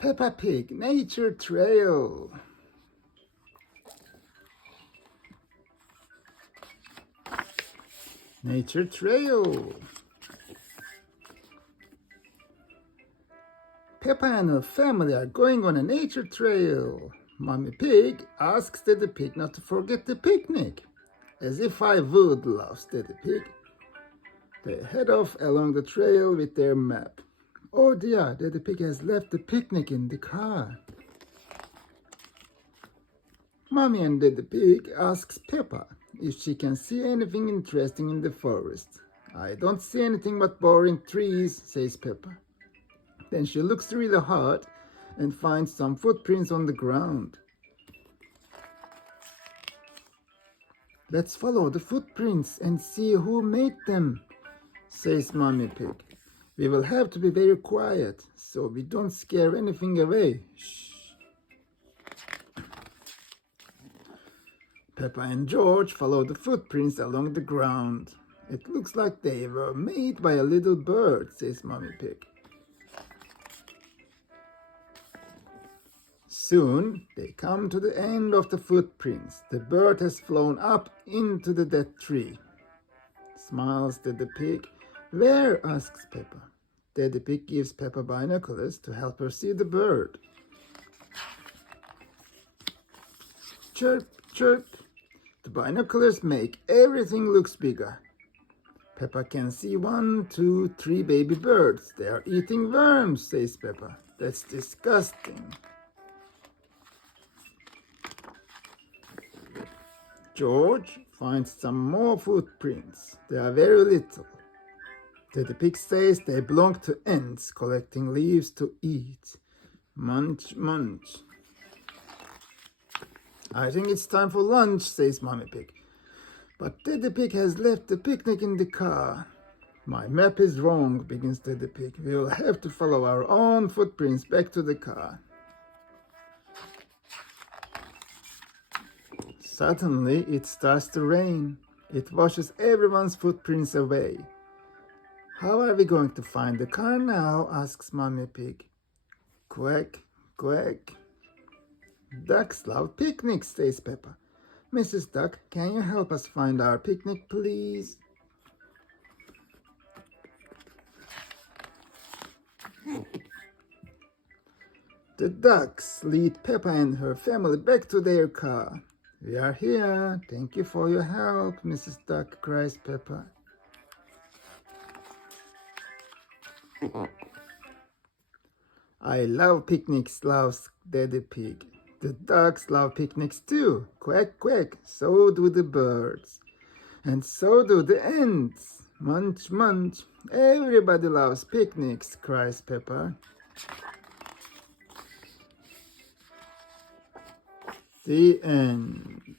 Peppa Pig Nature Trail. Nature Trail. Peppa and her family are going on a nature trail. Mommy Pig asks Daddy Pig not to forget the picnic. As if I would, laughs Daddy Pig. They head off along the trail with their map. Oh dear, Daddy Pig has left the picnic in the car. Mommy and Daddy Pig asks Peppa if she can see anything interesting in the forest. I don't see anything but boring trees, says Peppa. Then she looks really hard and finds some footprints on the ground. Let's follow the footprints and see who made them, says Mommy Pig. We will have to be very quiet so we don't scare anything away. Shh. Peppa and George follow the footprints along the ground. It looks like they were made by a little bird, says Mommy Pig. Soon they come to the end of the footprints. The bird has flown up into the dead tree. Smiles Daddy Pig. Where? Asks Peppa. Daddy Pig gives Peppa binoculars to help her see the bird. Chirp, chirp. The binoculars make everything looks bigger. Peppa can see 1, 2, 3 baby birds. They are eating worms, says Peppa. That's disgusting. George finds some more footprints. They are very little. Daddy Pig says they belong to ants collecting leaves to eat. Munch, munch. I think it's time for lunch, says Mommy Pig. But Daddy Pig has left the picnic in the car. My map is wrong, begins Daddy Pig. We will have to follow our own footprints back to the car. Suddenly, it starts to rain. It washes everyone's footprints away. How are we going to find the car now? Asks Mommy Pig. Quack, quack. Ducks love picnics, says Peppa. Mrs. Duck, can you help us find our picnic, please? The ducks lead Peppa and her family back to their car. We are here. Thank you for your help, Mrs. Duck, cries Peppa. I love picnics, laughs Daddy Pig. The ducks love picnics too. Quack, quack. So do the birds. And so do the ants. Munch, munch. Everybody loves picnics, cries Peppa. The end.